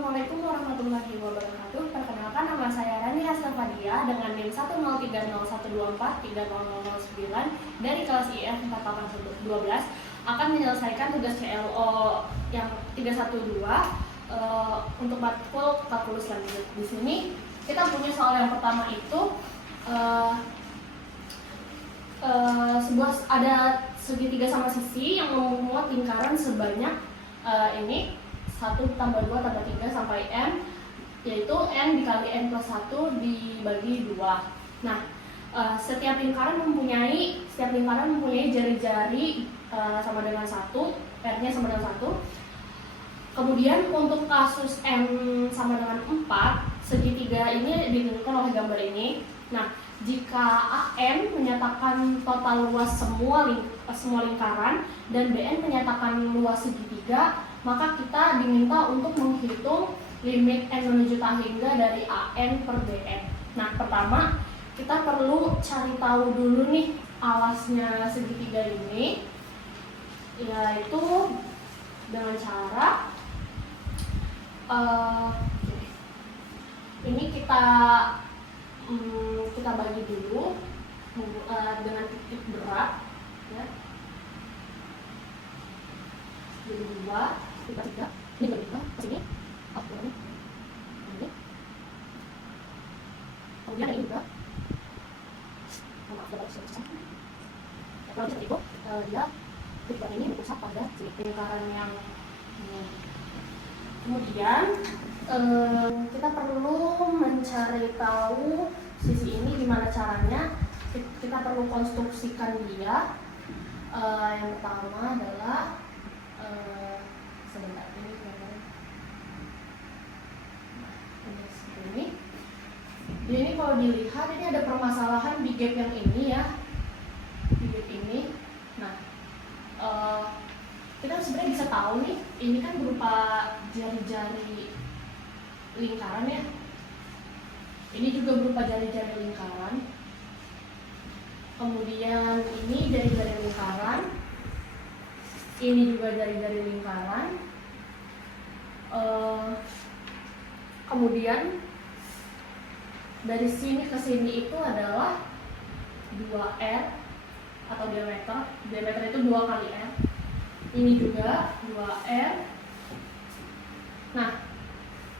Assalamualaikum warahmatullahi wabarakatuh. Perkenalkan, nama saya Rani Hasnafadia dengan NIM 10301243009 dari kelas IF 4812 akan menyelesaikan tugas CLO yang 312 untuk matkul kalkulus lanjut. Di sini kita punya soal yang pertama itu ada segitiga sama sisi yang memuat lingkaran sebanyak ini 1 tambah 2 tambah 3 sampai n, yaitu n dikali n plus 1 dibagi 2. Nah, setiap lingkaran mempunyai jari-jari sama dengan 1, r-nya sama dengan 1. Kemudian untuk kasus n sama dengan 4, segitiga ini ditunjukkan oleh gambar ini. Nah, jika AN menyatakan total luas semua lingkaran dan BN menyatakan luas segitiga, maka kita diminta untuk menghitung limit n menuju tak hingga dari AN per BN. Nah, pertama kita perlu cari tahu dulu nih alasnya segitiga ini, yaitu dengan cara ini kita bagi dulu dengan titik berat, ya. Jadi 2 kita 3 ini bagi 2 ke sini, ini kemudian ini juga kalau seperti itu dia titik berat ini berpusat pada lingkaran yang ini. Kemudian kita perlu mencari tahu sisi ini gimana caranya. Kita perlu konstruksikan dia. Yang pertama adalah sebentar ini seperti ini. Jadi kalau dilihat ini ada permasalahan di gap yang ini, ya, di gap ini. Nah, kita sebenarnya bisa tahu nih, ini kan berupa jari-jari lingkaran, ya. Ini juga berupa jari-jari lingkaran. Kemudian ini jari-jari lingkaran. Ini juga jari-jari lingkaran. Kemudian dari sini ke sini itu adalah 2R atau diameter. Diameter itu 2 kali R. Ini juga 2R. Nah,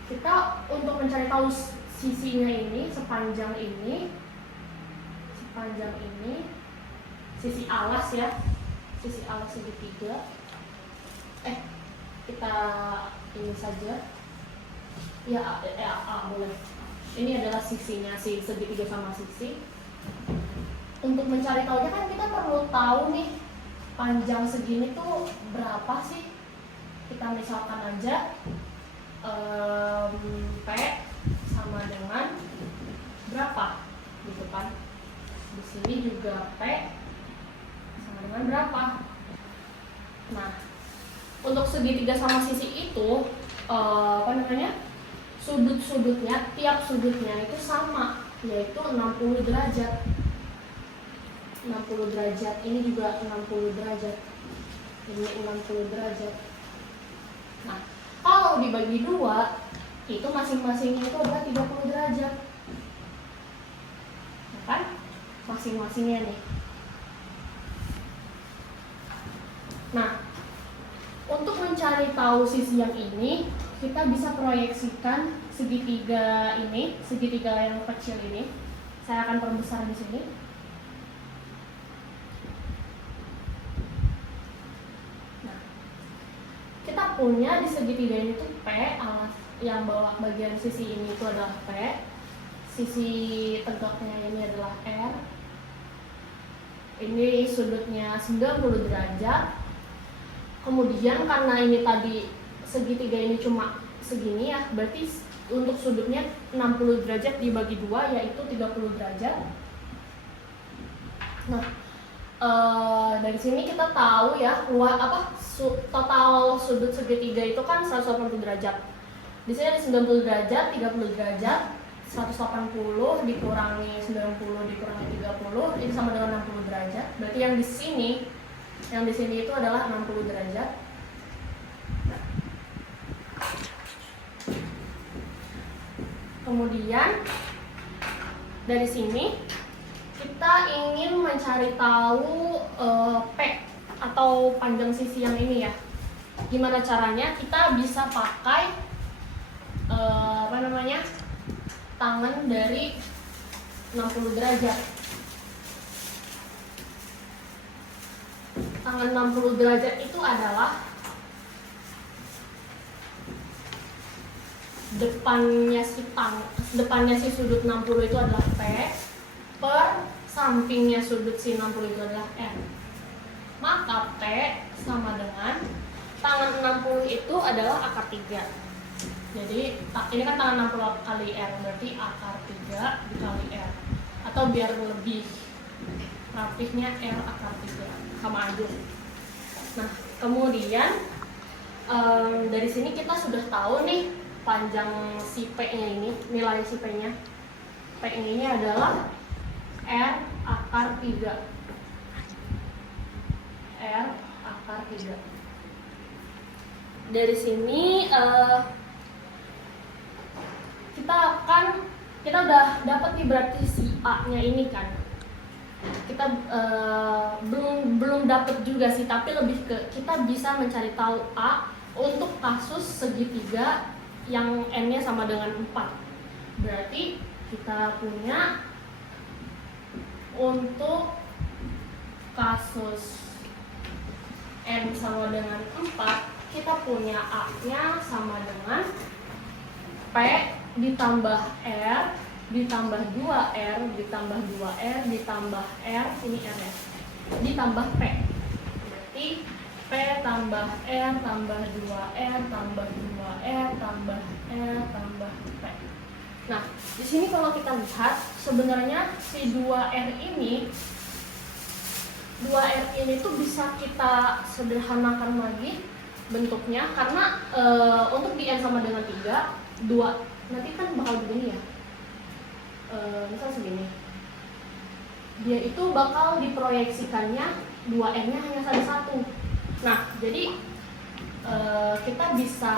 kita untuk mencari tahu sisinya ini, sepanjang ini, sisi alas, ya, sisi alas segitiga. Kita ini saja, ya, boleh. Ini adalah sisinya, si segitiga sama sisi. Untuk mencari tahunya kan kita perlu tahu nih panjang segini tuh berapa sih. Kita misalkan aja P sama dengan berapa, gitu kan. Di sini juga P sama dengan berapa. Nah, untuk segitiga sama sisi itu sudut-sudutnya, tiap sudutnya itu sama, yaitu 60 derajat. 60 derajat, ini juga 60 derajat. Ini 60 derajat. Nah, kalau dibagi 2, itu masing-masingnya itu adalah 30 derajat. Nah, kan? Masing-masingnya nih. Nah, untuk mencari tahu sisi yang ini, kita bisa proyeksikan segitiga ini, segitiga yang kecil ini. Saya akan perbesar di sini. Nah, kita punya di segitiga ini tuh P, alas yang bawah bagian sisi ini itu adalah P, sisi tegaknya ini adalah R. Ini sudutnya 90 derajat. Kemudian karena ini tadi segitiga ini cuma segini, ya, berarti untuk sudutnya 60 derajat dibagi 2 yaitu 30 derajat. Nah, dari sini kita tahu, ya, total sudut segitiga itu kan 180 derajat. Di sini ada 90 derajat, 30 derajat, 180 dikurangi 90 dikurangi 30 itu sama dengan 60 derajat. Berarti yang di sini itu adalah 60 derajat. Nah, kemudian dari sini kita ingin mencari tahu P atau panjang sisi yang ini ya. Gimana caranya? Kita bisa pakai tangan dari 60 derajat. Tangan 60 derajat itu adalah depannya si sudut 60 itu adalah P per sampingnya sudut si 60 itu adalah R. Maka P sama dengan tangan 60 itu adalah akar 3. Jadi ini kan tangan 60 kali R, berarti akar 3 dikali R. Atau biar lebih rapihnya R akar 3, sama aja. Nah, kemudian dari sini kita sudah tahu nih panjang si P-nya ini, nilai si P-nya. P-nya ini adalah R akar 3. R akar 3. Dari sini kita udah dapat nih berarti si A-nya ini kan. Kita belum dapat juga sih, tapi lebih ke kita bisa mencari tahu A untuk kasus segitiga yang N-nya sama dengan 4. Berarti kita punya untuk kasus N sama dengan 4, kita punya A-nya sama dengan P ditambah R ditambah 2R ditambah 2R ditambah R, ini R ya, ditambah P. Berarti P tambah R tambah 2R tambah 2R tambah R tambah P. Nah, di sini kalau kita lihat sebenarnya si 2R ini tuh bisa kita sederhanakan lagi bentuknya, karena untuk di N sama dengan 3, 2 nanti kan bakal begini ya. Misal segini. Dia itu bakal diproyeksikannya 2N-nya hanya ada 1. Nah, jadi kita bisa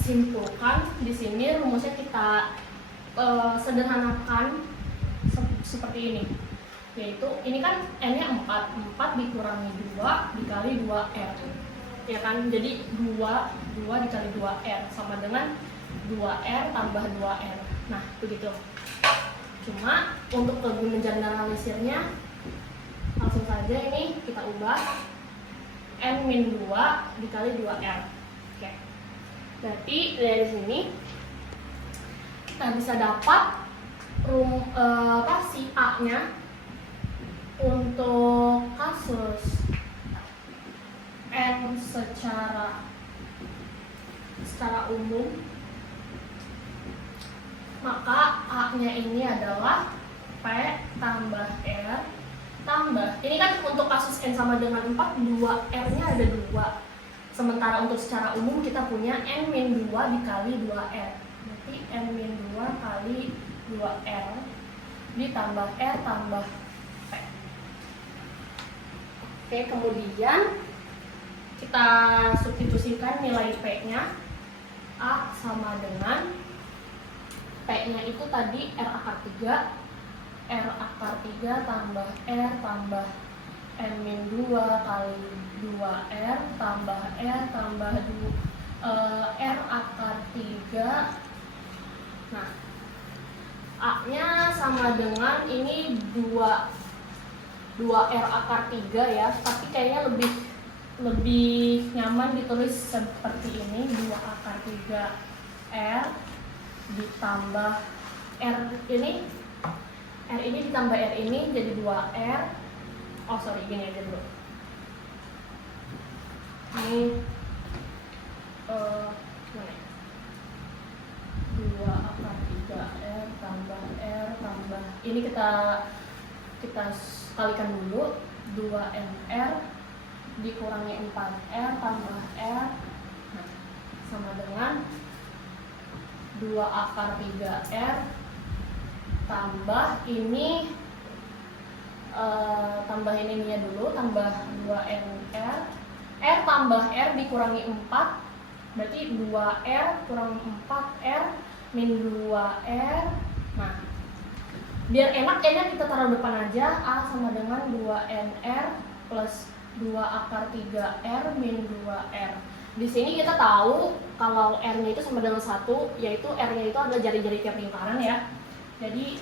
simpulkan di sini rumusnya kita sederhanakan seperti ini. Yaitu ini kan N-nya 4 dikurangi 2 dikali 2R. Ya kan? Jadi 2 dikali 2R sama dengan 2R tambah 2R. Nah, begitu. Cuma untuk lebih mengeneralisirnya, langsung saja ini kita ubah N-2 dikali 2R. Oke. Berarti dari sini kita bisa dapat si A-nya untuk kasus N secara umum, maka A-nya ini adalah P tambah R tambah, ini kan untuk kasus N sama dengan 4, 2R-nya ada 2. Sementara untuk secara umum kita punya N-2 dikali 2R. Berarti N-2 kali 2R ditambah R tambah P. Oke, kemudian kita substitusikan nilai P-nya. A sama dengan P-nya itu tadi R akar 3, R akar 3 tambah R tambah N-2 kali 2R tambah R tambah R akar 3. Nah, A-nya sama dengan ini 2R akar 3 ya, tapi kayaknya lebih nyaman ditulis seperti ini, 2 akar 3 R ditambah R ini ditambah R ini jadi 2R. Oh sorry, gini aja dulu. Ini mana? 2 akar 3R tambah R tambah ini kita kalikan dulu, 2NR dikurangi 4R tambah R, nah, sama dengan 2 akar 3R tambah ini tambahin ininya dulu, tambah 2NR, R tambah R dikurangi 4, berarti 2R kurangi 4R min 2R. Nah, biar enak N-nya kita taruh depan aja. A sama dengan 2NR plus 2 akar 3R min 2R. Di sini kita tahu kalau R-nya itu sama dengan 1, yaitu R-nya itu adalah jari-jari tiap lingkaran ya. Jadi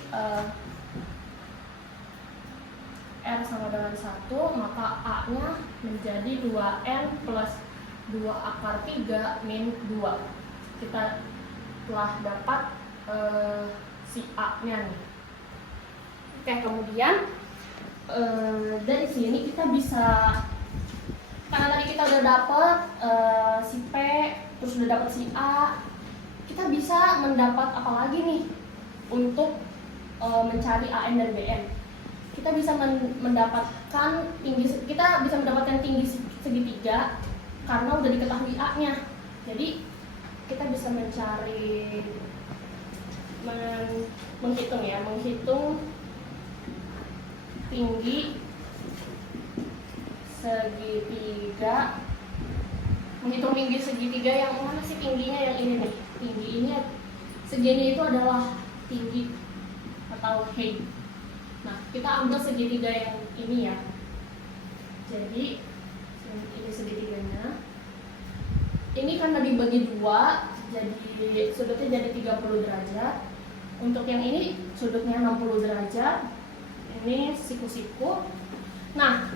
R sama dengan 1, maka A-nya menjadi 2N plus 2 akar 3 min 2. Kita telah dapat si A-nya nih. Oke, kemudian dari sini kita bisa, karena tadi kita udah dapat si P, terus udah dapat si A, kita bisa mendapat apa lagi nih untuk mencari AN dan BN. Kita bisa mendapatkan tinggi segitiga karena udah diketahui A-nya. Jadi kita bisa mencari menghitung tinggi segitiga. Menghitung tinggi segitiga yang mana sih tingginya? Yang ini nih. Tinggi ini, segini itu adalah tinggi atau height. Nah, kita ambil segitiga yang ini ya. Jadi ini segitiganya. Ini karena dibagi 2, jadi sudutnya jadi 30 derajat. Untuk yang ini sudutnya 60 derajat. Ini siku-siku. Nah,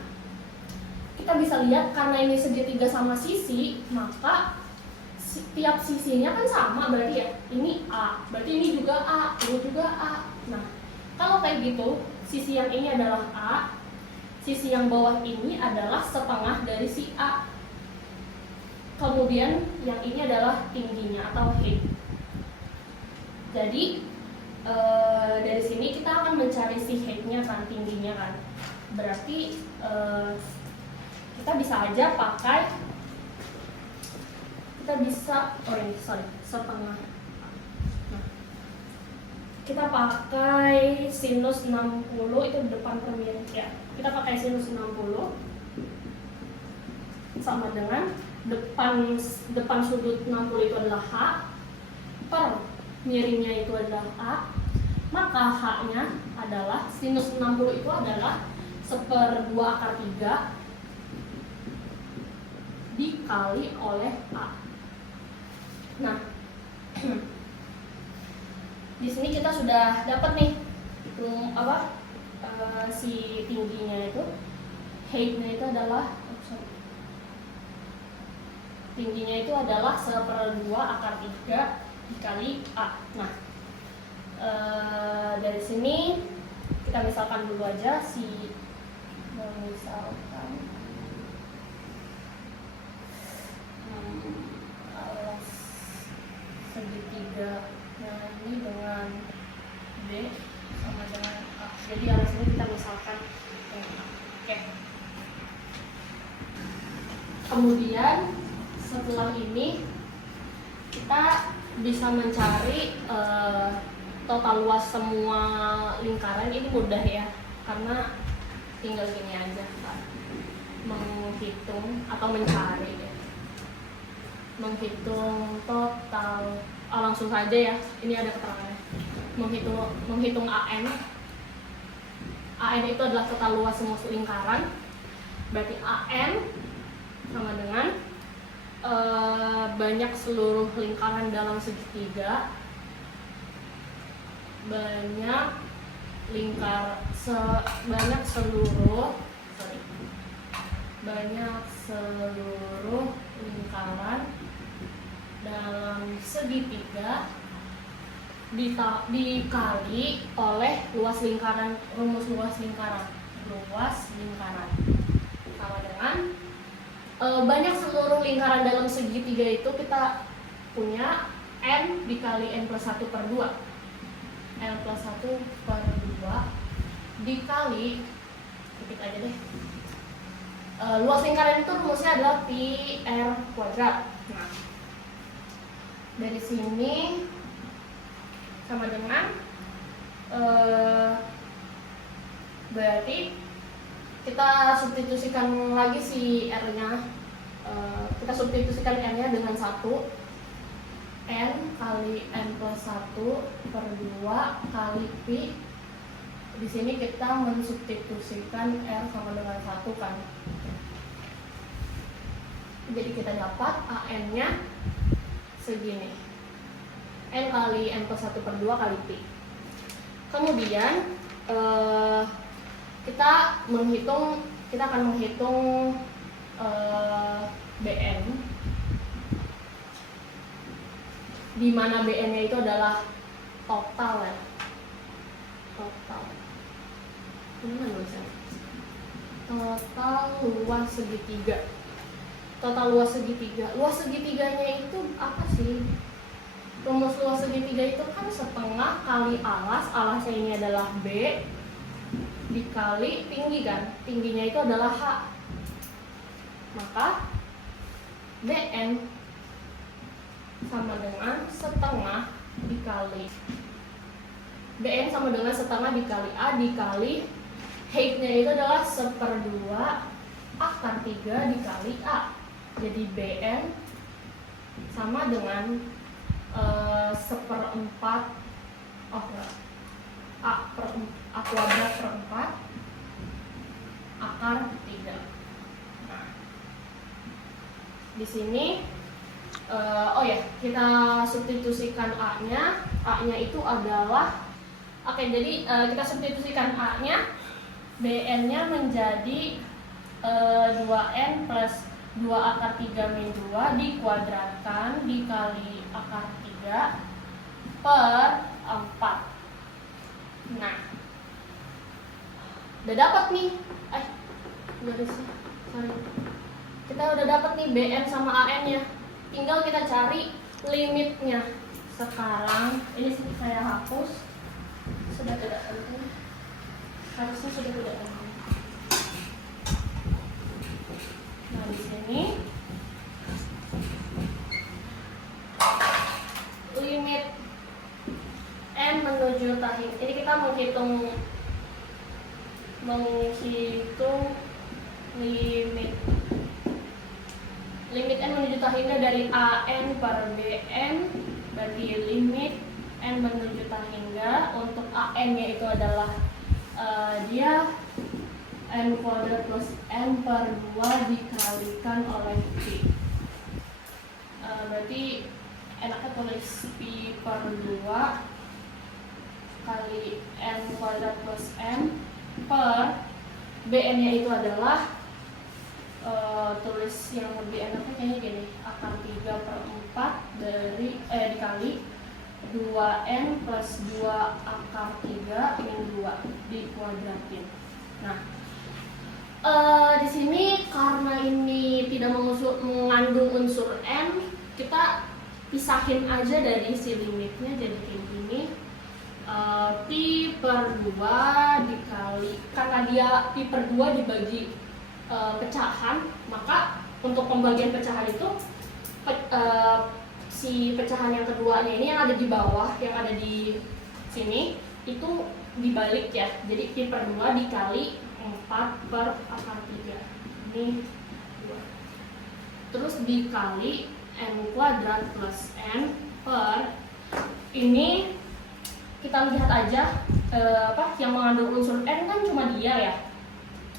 kita bisa lihat karena ini segitiga sama sisi, maka tiap sisinya kan sama berarti ya. Ini A, berarti ini juga A, ini juga A. Nah, kalau kayak gitu, sisi yang ini adalah A, sisi yang bawah ini adalah setengah dari si A. Kemudian yang ini adalah tingginya atau height. Jadi dari sini kita akan mencari si height-nya kan, tingginya kan. Berarti kita bisa aja pakai, setengah. Nah, kita pakai sinus 60 itu depan permiring ya. Kita pakai sinus 60 sama dengan depan sudut 60 itu adalah H per miringnya itu adalah A, maka H-nya adalah sinus 60 itu adalah 1/2 akar 3 dikali oleh A. Nah, di sini kita sudah dapat nih si tingginya itu, height-nya itu adalah tingginya itu adalah 1/2 akar 3 dikali A. Nah, dari sini kita misalkan dulu aja alas segitiga ini dengan B sama dengan A. Jadi alas ini kita misalkan oke. Kemudian setelah ini kita bisa mencari total luas semua lingkaran. Ini mudah ya, karena tinggal gini aja kan, menghitung atau mencari ya. Menghitung total, langsung saja ya, ini ada keterangannya. Menghitung AN itu adalah total luas semua lingkaran. Berarti AN sama dengan banyak seluruh lingkaran dalam segitiga, banyak seluruh lingkaran dalam segitiga dikali oleh rumus luas lingkaran sama dengan banyak seluruh lingkaran dalam segitiga itu kita punya N dikali N plus 1/2. N plus 1/2 dikali, ketik aja deh, luas lingkaran itu rumusnya adalah pi R kuadrat. Nah, dari sini sama dengan berarti kita substitusikan lagi si R-nya, kita substitusikan N-nya dengan 1, N kali N plus plus 1/2 kali pi. Di sini kita mensubstitusikan R sama dengan 1 kan. Jadi kita dapat AN-nya segini. N kali N plus 1/2 kali pi. Kemudian kita akan menghitung BN, di mana BN-nya itu adalah total ya. Total. Ini mana tulisannya? Total luas segitiga. Total luas segitiga. Luas segitiganya itu apa sih? Rumus luas segitiga itu kan setengah kali alas. Alasnya ini adalah B dikali tinggi kan. Tingginya itu adalah H. Maka BN sama dengan setengah dikali BN sama dengan setengah dikali A dikali height-nya itu adalah 1/2 akar 3 dikali A. Jadi BN sama dengan 1/4 A kuadrat per 4 akar 3. Nah, di sini kita substitusikan A-nya. A-nya itu adalah jadi kita substitusikan A-nya. BN-nya menjadi 2N plus 2 akar 3 min 2 dikuadratkan dikali akar 3 per 4. Nah, udah dapat nih. Garisnya, sorry. Kita udah dapat nih BN sama AN-nya. Tinggal kita cari limitnya. Sekarang ini saya hapus. Sudah tidak penting. Harusnya sudah tidak penting. Nah, di sini limit N menuju tahing. Ini kita menghitung limit N menuju tahingga dari AN per BN. Berarti limit N menuju tahingga untuk AN-nya itu adalah dia N kuadrat plus N per 2 dikalikan oleh Pi. Berarti enaknya tulis Pi per 2 kali N kuadrat plus N per BN-nya itu adalah tulis yang lebih enaknya kayaknya gini, akar 3 per 4 dikali 2N plus 2 akar 3 min 2 dikuadratin. Nah, di sini karena ini tidak mengandung unsur N, kita pisahin aja dari si limitnya jadi kayak gini. Pi per 2 dikali, karena dia Pi per 2 dibagi pecahan, maka untuk pembagian pecahan itu si pecahan yang keduanya ini yang ada di bawah, yang ada di sini itu dibalik ya. Jadi Pi per 2 dikali 4 per akar 3. Ini 2. Terus dikali N kuadrat plus N per ini kita lihat aja yang mengandung unsur N kan cuma dia ya.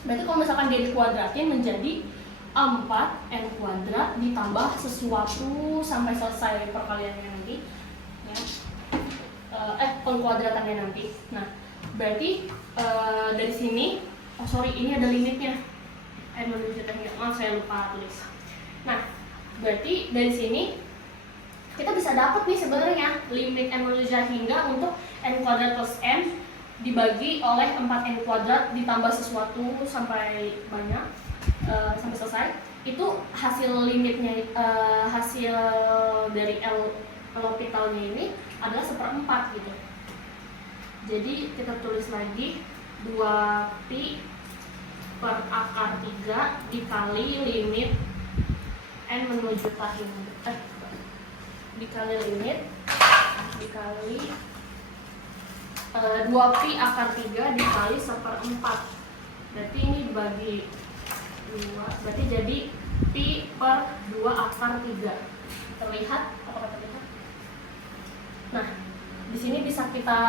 Berarti kalau misalkan dia dikuadratin menjadi 4N kuadrat ditambah sesuatu sampai selesai perkaliannya nanti ya. Pengkuadratannya nanti. Nah, berarti dari sini ini ada limitnya. N menuju tahingga. Saya lupa tulis. Nah, berarti dari sini kita bisa dapat nih sebenarnya limit N menuju tahingga untuk N kuadrat plus N dibagi oleh 4N kuadrat ditambah sesuatu sampai banyak sampai selesai. Itu hasil limitnya, hasil dari L'Hopitalnya ini adalah 1/4 gitu. Jadi kita tulis lagi 2Pi per akar 3 dikali limit N menuju tahingga dikali limit dikali 2Pi akar 3 dikali 1/4. Berarti ini dibagi 2, berarti jadi Pi per 2 akar 3. Terlihat? Apakah terlihat? Nah, di sini bisa kita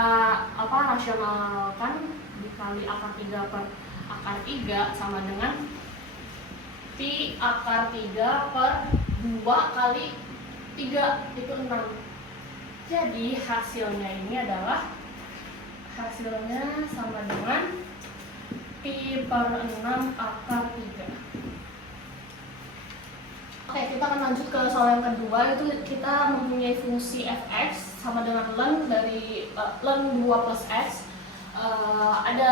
rasionalkan, dikali akar 3 per akar 3 sama dengan pi akar 3 per 2 kali 3 itu 6. Jadi hasilnya ini adalah sama dengan pi per 6 akar 3. Oke, kita akan lanjut ke soal yang kedua. Itu kita mempunyai fungsi fx sama dengan ln dari ln 2 plus x. Ada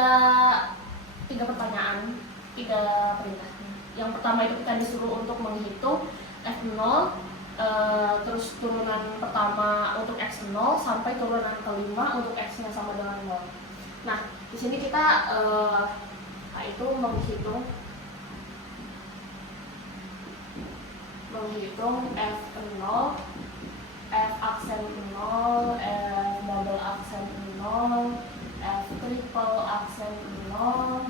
3 pertanyaan, 3 perintah. Yang pertama itu kita disuruh untuk menghitung f0, terus turunan pertama untuk x0 sampai turunan kelima untuk x-nya sama dengan 0. Nah, di sini kita itu menghitung f0, f aksen 0, f double aksen 0, f triple aksen 0,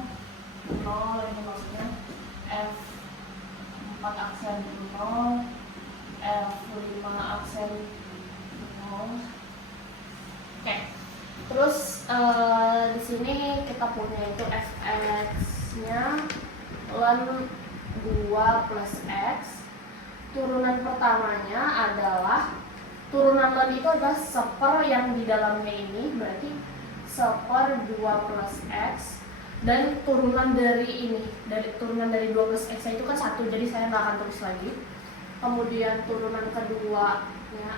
ini maksudnya f 4 aksen 0, f 5 aksen 0. Oke. Terus di sini kita punya itu fx-nya ln 2 plus x. Turunan pertamanya adalah turunan ln itu adalah seper yang di dalamnya ini, berarti seper 2 plus x, dan turunan dari ini, turunan dari 2 plus x itu kan 1, jadi saya nggak akan tulis lagi. Kemudian turunan kedua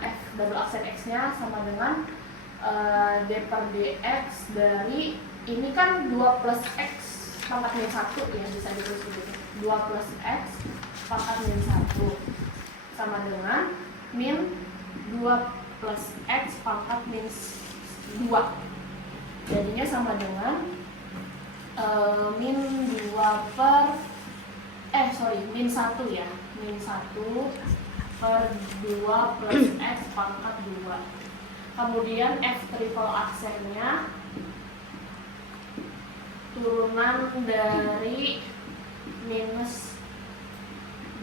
f double aksen x-nya sama dengan d per dx dari ini kan 2 plus x pangkat min 1 ya, bisa ditulis begitu. 2 plus x pangkat min 1 sama dengan min 2 plus x pangkat min 2. Jadinya sama dengan min 2 per min 1 ya. Min 1 per 2 plus x pangkat 2. Kemudian f triple aksennya turunan dari minus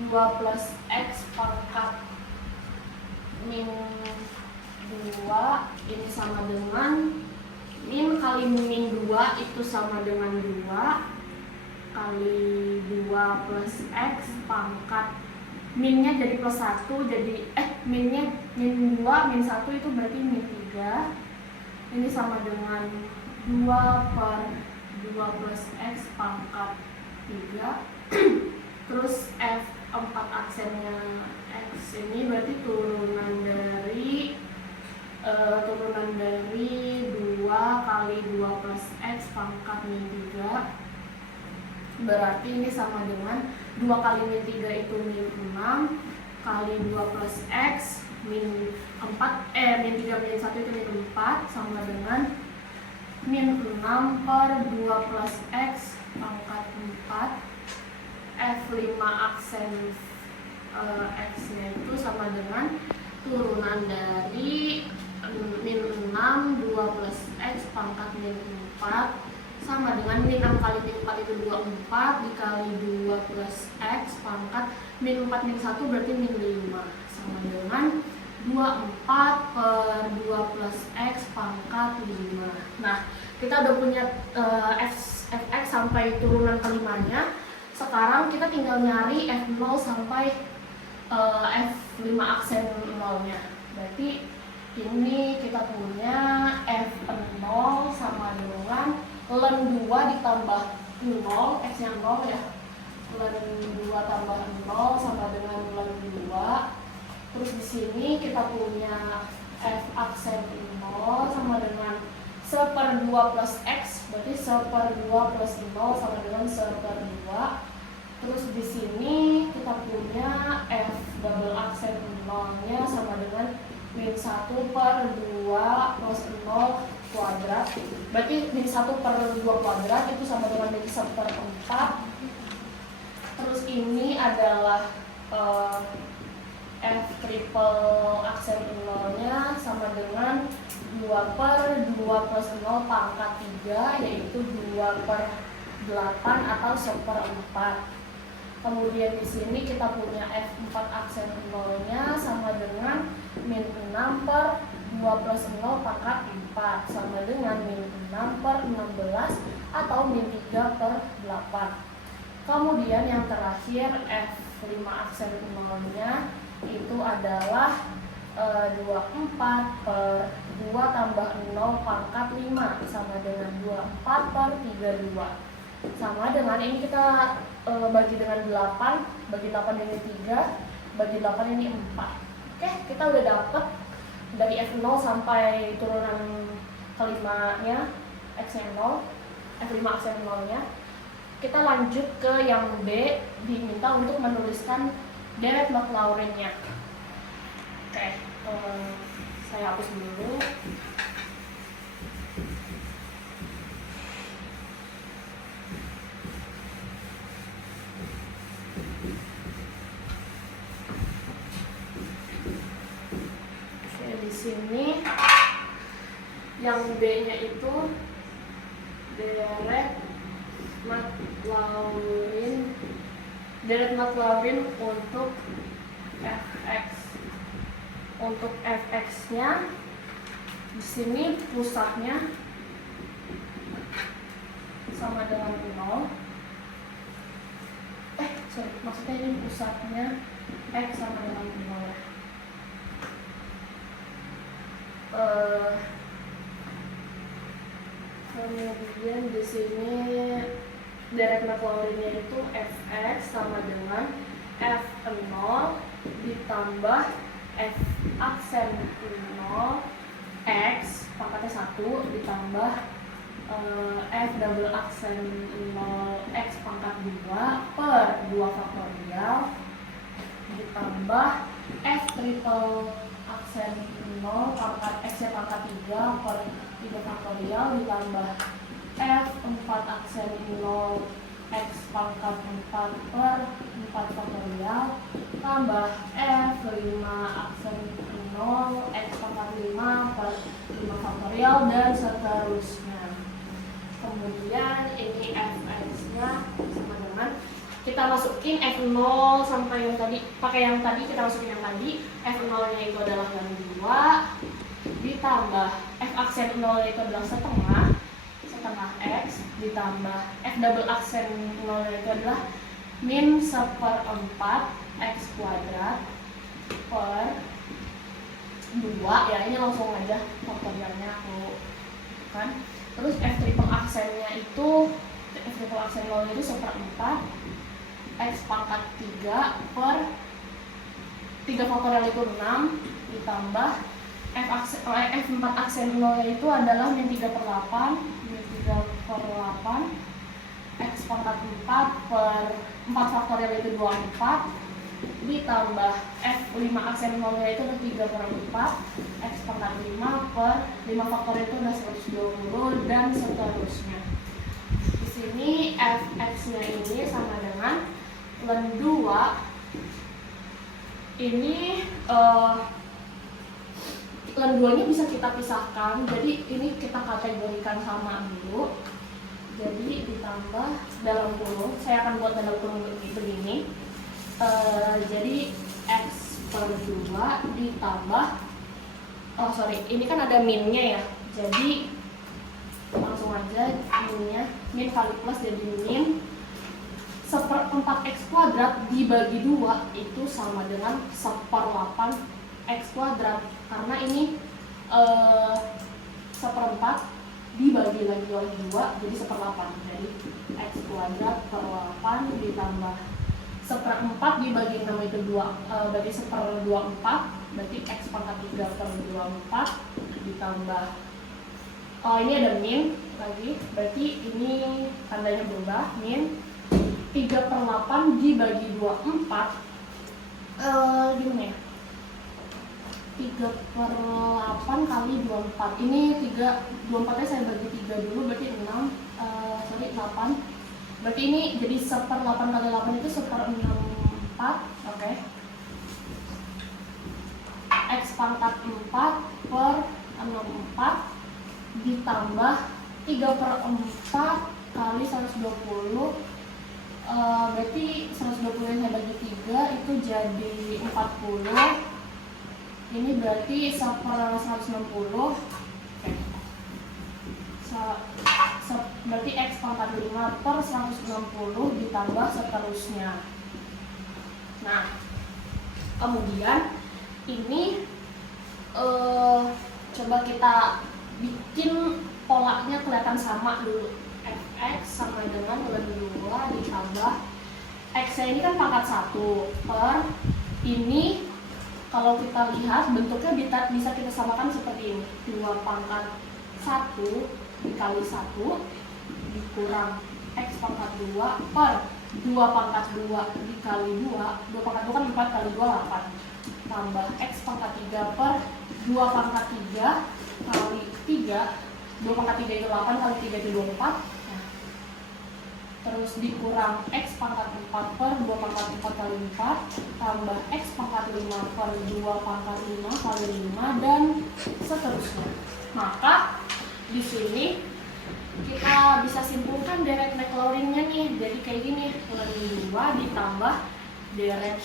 2 plus x pangkat min 2 ini sama dengan min kali min 2 itu sama dengan 2 kali 2 plus x pangkat minnya jadi plus 1, jadi minnya min 2 min 1 itu berarti min 3. Ini sama dengan 2 per 2 plus x pangkat 3. Terus f 4 aksennya x ini berarti turunan dari 2 kali 2 plus x pangkat min 3. Berarti ini sama dengan 2 kali min 3 itu min 6 kali 2 plus x min 4 min 3 min 1 itu min 4 sama dengan min 6 per 2 plus x pangkat 4. F5 aksen x-nya itu sama dengan turunan dari min 6 2 plus x pangkat min 4 sama dengan min 6 kali min 4 itu 24 dikali 2 plus x pangkat min 4 min 1 berarti min 5 sama dengan 24 per 2 plus x pangkat 5. Nah, kita udah punya fx sampai turunan kelimanya. Sekarang kita tinggal nyari f0 sampai f5 aksen 0-nya. Berarti ini kita punya f0 sama dengan ln 2 ditambah 0, x-nya 0 ya. Ln 2 tambah 0 sama dengan ln 2. Terus di sini kita punya f aksen 0 sama dengan 1/2 plus x, berarti 1/2 plus 0 sama dengan 1/2. Terus di sini kita punya f double aksen 0-nya sama dengan min 1/2 plus 0 kuadrat. Berarti min 1/2 kuadrat itu sama dengan min 1/4. Terus ini adalah f triple aksen 0-nya sama dengan 2/2 plus 0 pangkat 3, yaitu 2/8 atau 1/4. Kemudian di sini kita punya f4 aksen 0-nya sama dengan min 6/2 2 plus 0 pangkat 4 sama dengan min 6 per 16 atau min 3 per 8. Kemudian yang terakhir F5 aksen 0-nya itu adalah 24 per 2 tambah 0 pangkat 5 sama dengan 24 per 32. Sama dengan ini kita bagi dengan 8, bagi 8 ini 3, bagi 8 ini 4. Oke, kita udah dapet dari F0 sampai turunan kelimanya X-nya 0, F5 aksen 0-nya. Kita lanjut ke yang B, diminta untuk menuliskan deret Maclaurin-nya. Oke, saya hapus dulu. Oke, di sini yang B-nya itu deret Maclaurin untuk Fx. Untuk Fx-nya di sini pusatnya sama dengan 0. Maksudnya ini pusatnya X sama dengan 0. Kemudian di sini deret Maclaurin-nya itu Fx sama dengan F0 ditambah F aksen 0 X pangkatnya 1 ditambah F double aksen 0 X pangkat 2 per 2 faktorial ditambah F triple aksen 0 pangkat X nya pangkat 3 per 3 faktorial ditambah F 4 aksen 0 X pangkat 4 per 4 faktorial tambah F 5 aksen 0 X pangkat 5 per 5 faktorial dan seterusnya. Kemudian ini Fx-nya sama dengan kita masukin F0 sampai yang tadi, pakai yang tadi kita masukin yang tadi. F0-nya itu adalah yang 2 ditambah F aksen 0-nya itu adalah setengah X ditambah F double aksen 0-nya itu adalah min 1/4 X kuadrat per 2 ya, ini langsung aja faktorialnya aku kan. Terus F triple aksennya itu F triple aksen 0 itu 1/4 X pangkat 3 per 3 faktorial itu 6 ditambah F 4 aksen 0 itu adalah min 3/8 X pangkat 4 per 4 faktorial itu 24 ditambah F 5 aksen 0 itu adalah 3/4 X pangkat 5 per 5 faktorial itu adalah 120 dan seterusnya. Di sini Fx-nya ini sama dengan ln 2 ini ln 2 nya bisa kita pisahkan, jadi ini kita kategorikan sama dulu. Jadi ditambah dalam kurung, saya akan buat dalam kurung begini. Jadi X per 2 ditambah, ini kan ada minnya ya, jadi langsung aja minnya, min kali plus jadi min 1/4 X kuadrat dibagi 2 itu sama dengan 1/8 X kuadrat, karena ini 1/4 dibagi lagi oleh 2 jadi 1/8, jadi X kuadrat per 8 ditambah 1/4 dibagi 6 itu 2, berarti 1/24, berarti X pangkat 3 per 24 ditambah ini ada min lagi, berarti ini tandanya berubah, min 3/8 dibagi 24 gimana ya, 3/8 kali 24, ini 24 nya saya bagi 3 dulu, berarti 8, berarti ini jadi 1/8 kali 8 itu 1/64, oke. X pangkat 4 per 64 ditambah 3/4 kali 120, berarti 120 yang saya bagi 3 itu jadi 40 Ini berarti 1/160. Berarti X pangkat 5 per 160 ditambah seterusnya. Nah, kemudian ini coba kita bikin polanya kelihatan sama dulu. Fx sama dengan ln 2 ditambah X-nya ini kan pangkat 1 per ini, kalau kita lihat bentuknya bisa kita samakan seperti ini. 2 pangkat 1 dikali 1 dikurang X pangkat 2 per 2 pangkat 2 dikali 2. 2 pangkat 2 kan 4 kali 2 8. Tambah X pangkat 3 per 2 pangkat 3 kali 3. 2 pangkat 3 itu 8 kali 3 itu 24. Nah, terus dikurang X pangkat 4 per 2 pangkat 4 kali 4. Tambah X pangkat 5 per 2 pangkat 5 kali 5 dan seterusnya. Maka di sini kita bisa simpulkan deret Maclaurin-nya nih. Jadi kayak gini, ln 2 ditambah deret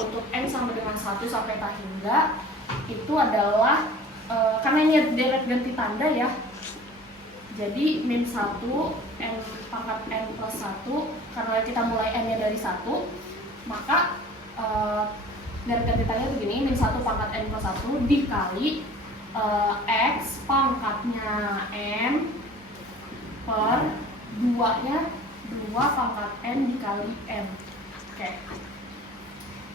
untuk n sama dengan 1 sampai tak hingga itu adalah karena ini deret ganti tanda ya. Jadi min 1 n pangkat n plus 1, karena kita mulai n-nya dari 1, maka deret ganti tanda begini, min 1 pangkat n plus 1 dikali X pangkatnya n per 2-nya 2 pangkat n dikali m. Oke.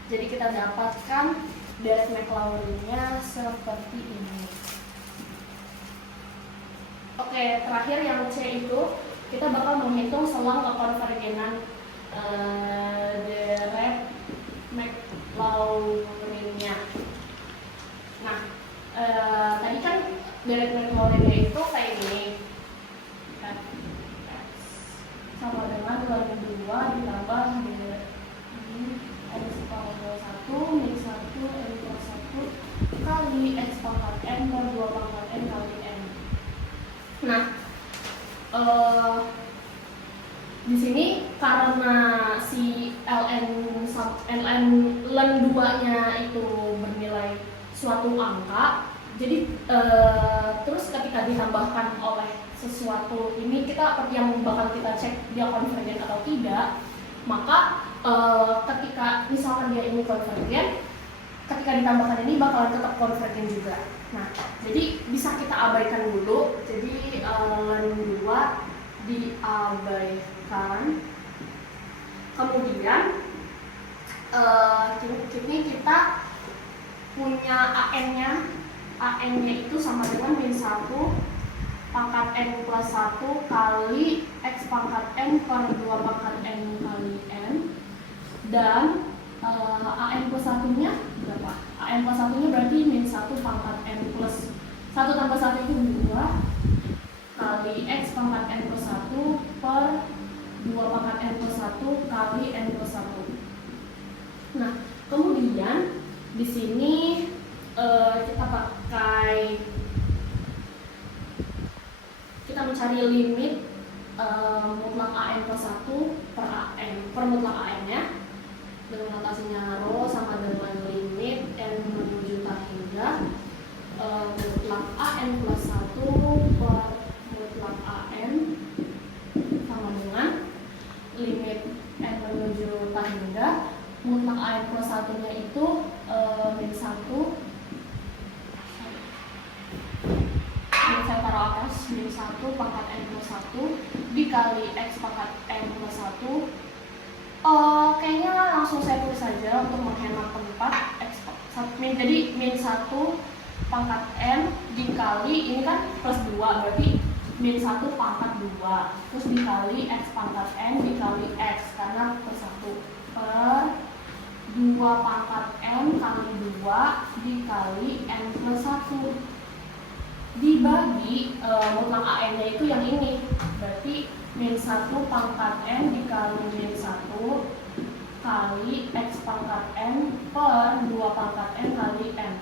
Jadi kita dapatkan deret Maclaurin-nya seperti ini. Oke, terakhir yang C itu kita bakal menghitung selang kekonvergenan deret Maclaurin-nya. Nah, tadi kan deret Maclaurin-nya itu kayak gini. Sama dengan ln 2 ditambah deret n pangkat 1 min 1 n plus 1 kali X pangkat n per 2 pangkat n kali n. Nah, di sini karena si ln 2-nya itu bernilai suatu angka, jadi terus ketika ditambahkan oleh sesuatu ini yang bakal kita cek dia konvergen atau tidak, maka ketika misalkan dia ini konvergen, ketika ditambahkan ini bakalan tetap konvergen juga. Nah, jadi bisa kita abaikan dulu. Jadi ln 2 diabaikan. Kemudian ini kita punya an-nya itu sama dengan min 1 pangkat n plus 1 kali X pangkat n per 2 pangkat n kali n, dan an plus 1-nya berapa? An plus 1-nya berarti min 1 pangkat n plus 1 tambah 1 itu 2 kali X pangkat n plus 1 per 2 pangkat n plus 1 kali n plus 1. Nah, kemudian di sini kita mencari limit mutlak an plus 1 per mutlak an-nya dengan notasinya rho sama dengan limit n menuju tak hingga mutlak an plus 1 per mutlak an sama dengan limit n menuju tak hingga mutlak an plus 1-nya itu min 1, ini saya taruh atas, min 1 pangkat n plus 1 dikali X pangkat n plus 1. Kayaknya langsung saya tulis saja untuk menghemat tempat. Jadi min 1 pangkat n dikali, ini kan plus 2, berarti min 1 pangkat 2 terus dikali X pangkat n dikali X karena plus 1 per 2 pangkat n kali 2 dikali n plus 1 dibagi mutlak an-nya itu yang ini, berarti min 1 pangkat n dikali min 1 kali X pangkat n per 2 pangkat n kali n.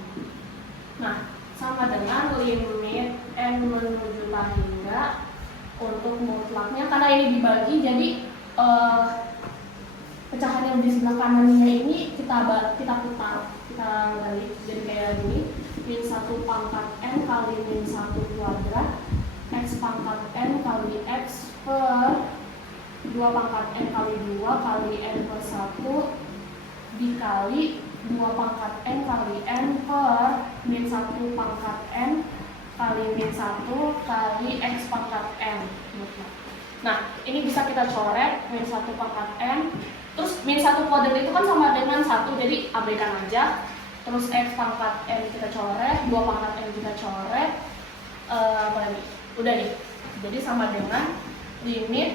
Nah, sama dengan limit n menuju tak hingga untuk mutlaknya, karena ini dibagi jadi pecahan yang di sebelah kanannya ini kita putar. kita balik jadi kayak gini, min 1 pangkat n kali min 1 kuadrat x pangkat n kali x per 2 pangkat n kali 2 kali n plus 1 dikali 2 pangkat n kali n per min 1 pangkat n kali min 1 kali x pangkat n. Nah, ini bisa kita coret min 1 pangkat n. Terus min 1 kuadrat itu kan sama dengan 1, jadi abaikan aja. Terus x pangkat n kita coret, 2 pangkat n kita coret. Apa lagi? Udah nih. Jadi sama dengan limit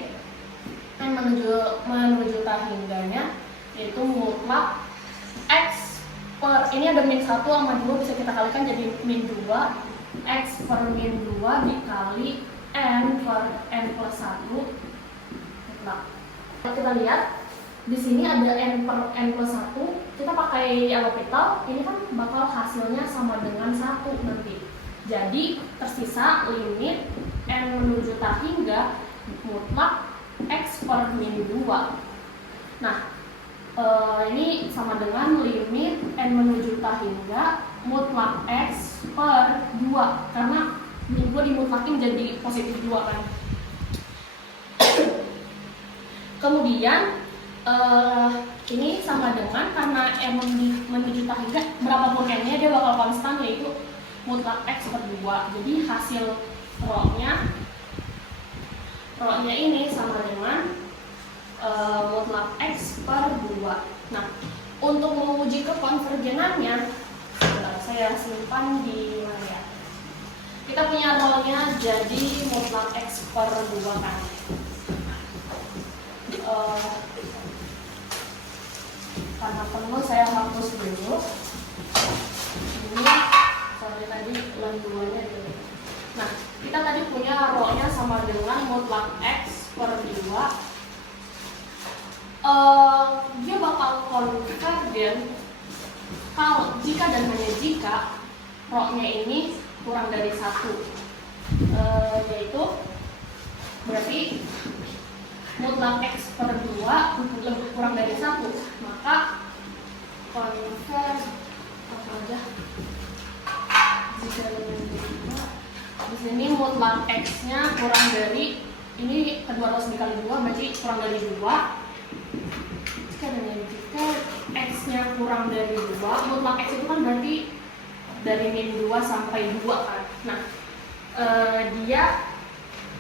n menuju tahingganya, yaitu mutlak x per, ini ada min 1 sama 2 bisa kita kalikan jadi min 2, x per min 2 dikali n per n plus 1. Nah, kita lihat di sini ada n per n plus 1, kita pakai L'Hopital, ini kan bakal hasilnya sama dengan 1 nanti. Jadi tersisa limit n menuju tahingga mutlak x per min 2. Nah, ini sama dengan limit n menuju tahingga mutlak x per 2, karena min 2 dimutlakin jadi positif 2 kan. Kemudian ini sama dengan karena n menuju tahingga berapapun n-nya dia bakal konstan, yaitu mutlak x per 2. Jadi hasil rho-nya ini sama dengan mutlak x per 2. Nah, untuk menguji kekonvergenannya, saya simpan di mana ya? Kita punya rho-nya jadi mutlak x per 2 kan. Karena penuh saya hapus dulu. Ini sorry tadi lan 2-nya dulu. Nah, kita tadi punya rho-nya sama dengan mutlak x per 2. Dia bakal konvergen kalau jika dan hanya jika rho-nya ini kurang dari 1, yaitu berarti mutlak x per 2 lebih kurang dari 1, maka konvergen apa aja jika lebih dari 2, di sini mutlak x-nya kurang dari, ini kedua rho dikali 2 berarti kurang dari 2. Jika x-nya kurang dari 2, mutlak x itu kan berarti dari min 2 sampai 2 kan. Nah, dia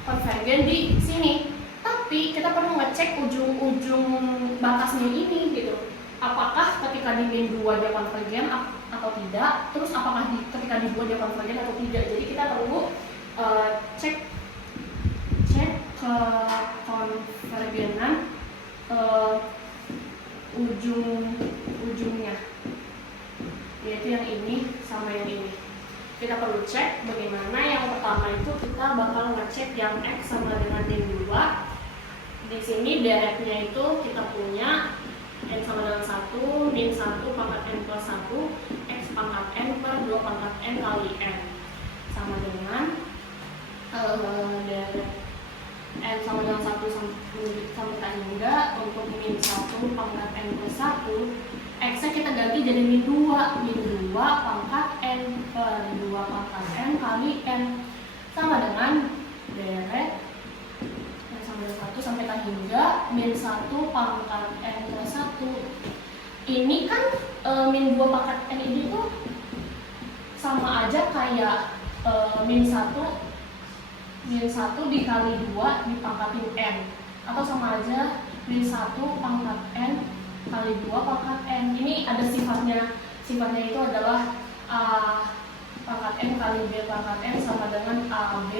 konvergen di sini. Tapi kita perlu ngecek ujung-ujung batasnya ini gitu. Apakah ketika di min 2 dia konvergen atau tidak? Terus apakah ketika di 2 dia konvergen atau tidak? Jadi kita perlu cek konvergenan ujungnya, yaitu yang ini sama yang ini. Kita perlu cek bagaimana. Yang pertama itu kita bakal ngecek yang x sama dengan min 2. Di sini deretnya itu kita punya n sama dengan 1, min 1 pangkat n plus 1, x pangkat n per 2 pangkat n kali n sama dengan deret n sama dengan 1 sampai tahingga. Untuk min 1 pangkat n plus 1, x-nya kita ganti jadi min 2 pangkat n per 2 pangkat n kali n sama dengan deret n sama dengan 1 sampai tahingga min 1 pangkat n plus 1. Ini kan min 2 pangkat n ini tuh sama aja kayak min 1 dikali 2 dipangkatin n, atau sama aja min 1 pangkat n kali 2 pangkat n. Ini ada sifatnya itu adalah a pangkat n kali b pangkat n sama dengan ab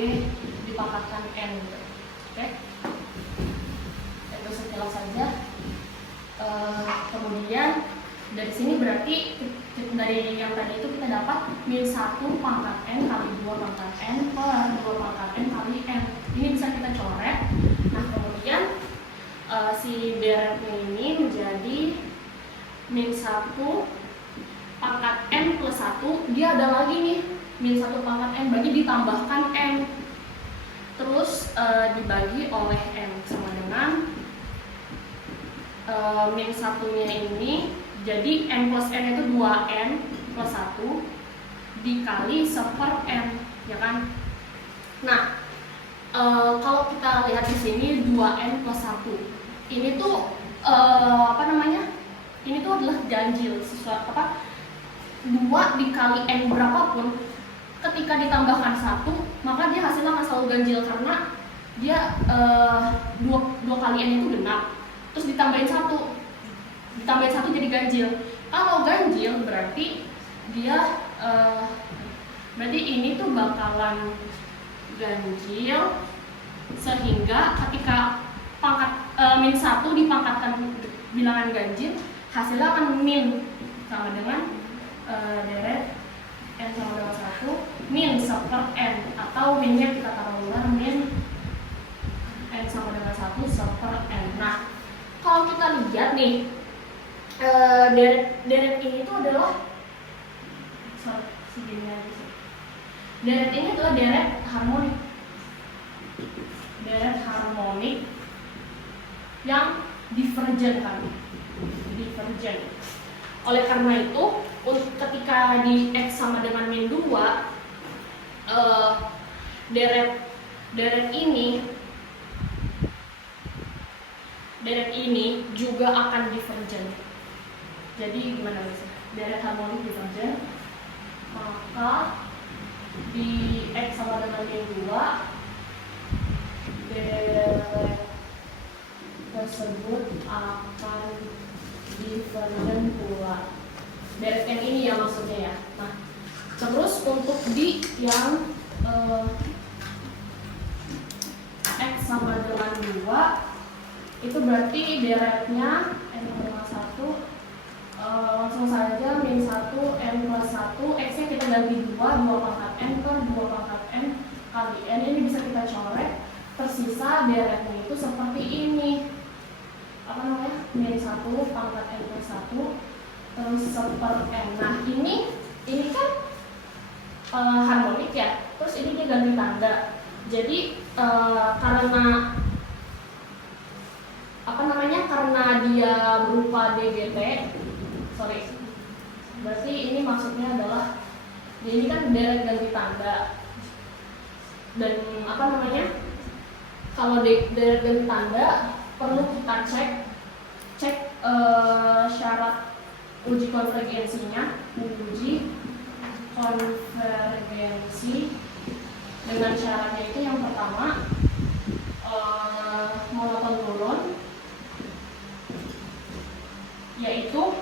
dipangkatkan n. Oke, itu sekilas saja. Kemudian dari sini berarti dari yang tadi itu kita dapat min 1 pangkat n kali 2 pangkat n per 2 pangkat n kali n. Ini bisa kita coret. Nah, kemudian si deretnya ini menjadi min 1 pangkat n plus 1. Dia ada lagi nih min 1 pangkat n, berarti ditambahkan n, terus dibagi oleh n sama dengan min 1-nya ini Jadi n plus n itu 2n plus 1 dikali 1/n, ya kan? Nah, kalau kita lihat di sini 2n plus 1 ini tuh apa namanya? Ini tuh adalah ganjil, sesuatu apa? 2 dikali n berapapun ketika ditambahkan 1 maka dia hasilnya akan selalu ganjil karena dia 2 kali n itu genap, terus ditambahin 1 jadi ganjil. Kalau ganjil berarti dia berarti ini tuh bakalan ganjil sehingga ketika pangkat min 1 dipangkatkan bilangan ganjil, hasilnya akan min sama dengan deret n sama dengan 1 min 1/n, atau minnya kita taruh luar, min n sama dengan 1 1/n. Nah, kalau kita lihat nih deret ini tuh adalah deret ini adalah deret harmonik. Deret harmonik yang divergen kan. Divergen. Oleh karena itu, ketika di X sama dengan min 2, deret ini juga akan divergen. Jadi gimana guys? Deret harmonik divergen, maka di X sama dengan min 2, deret tersebut akan divergen pula. Deret yang ini ya maksudnya ya. Nah, terus untuk di yang X sama dengan 2 itu berarti deretnya n sama dengan 1, langsung saja min 1 n plus 1, X nya kita ganti 2 pangkat n per 2 pangkat n kali n, ini bisa kita coret, tersisa deretnya itu seperti ini, apa namanya, min 1 pangkat n plus 1 terus 1/n. Nah ini kan harmonik ya, terus ini dia ganti tanda. Jadi karena apa namanya, karena dia berupa DGT, berarti ini maksudnya adalah ini kan deret ganti tanda, dan apa namanya, kalau deret ganti tanda perlu kita cek syarat uji konvergensinya. Uji konvergensi dengan syaratnya itu yang pertama monoton turun, yaitu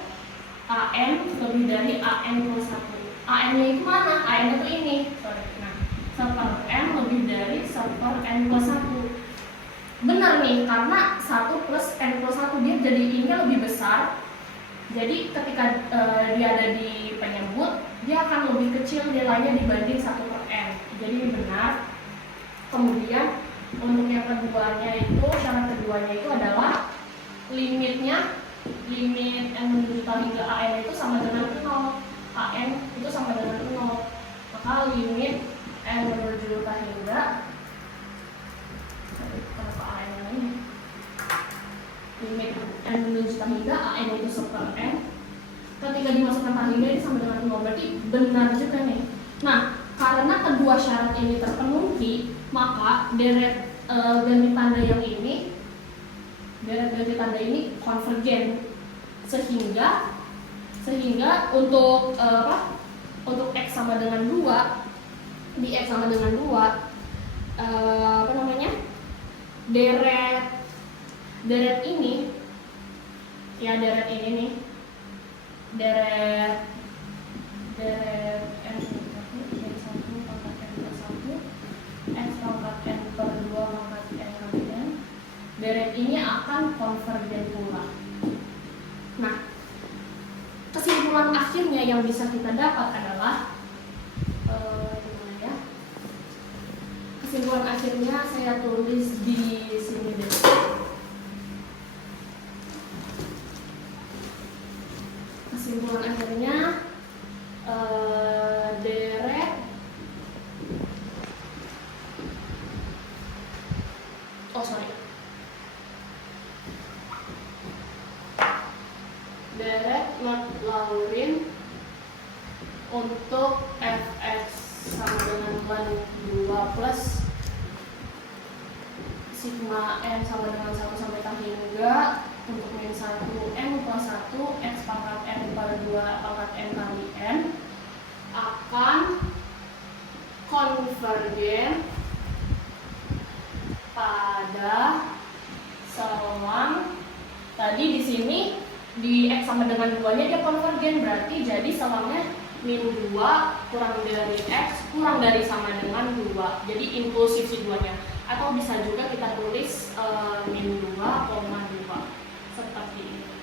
AN lebih dari AN plus 1. AN nya itu mana? AN itu ini. Nah, 1/n lebih dari 1/n plus 1. Benar nih, karena 1 plus n plus 1 dia jadi ini lebih besar. Jadi ketika dia ada di penyebut, dia akan lebih kecil nilainya dibanding 1/n. Jadi ini benar. Kemudian untuk yang keduanya itu, syarat keduanya itu adalah limitnya, limit n menjuta hingga an itu sama dengan 0. An itu sama dengan 0. Maka limit n menjuta hingga, kenapa an ini? Limit n menjuta hingga an itu 1/n. Ketika dimasukkan tanda ini sama dengan 0, berarti benar juga nih. Nah, karena kedua syarat ini terpenuhi, maka deret ganti tanda yang ini, deret ganti tanda ini konvergen, sehingga untuk untuk x sama dengan 2, di x sama dengan 2 apa namanya, deret ini ya, deret ini nih, deret n dari 1 pangkat n plus 1 x pangkat n per 2 pangkat n kali n, deret ini akan konvergen pula. Nah, kesimpulan akhirnya yang bisa kita dapat adalah gimana ya? Kesimpulan akhirnya saya tulis di sini deh. Kesimpulan akhirnya deret deret 2 plus sigma n sama dengan 1 sampai tak hingga untuk min 1 n plus 1 x pangkat n per 2 pangkat n kali n akan konvergen pada selang tadi di sini di x sama dengan 2 nya dia konvergen, berarti jadi selangnya min 2 kurang dari x kurang dari sama dengan 2, jadi inklusif si 2 nya, atau bisa juga kita tulis min 2, 2 seperti ini.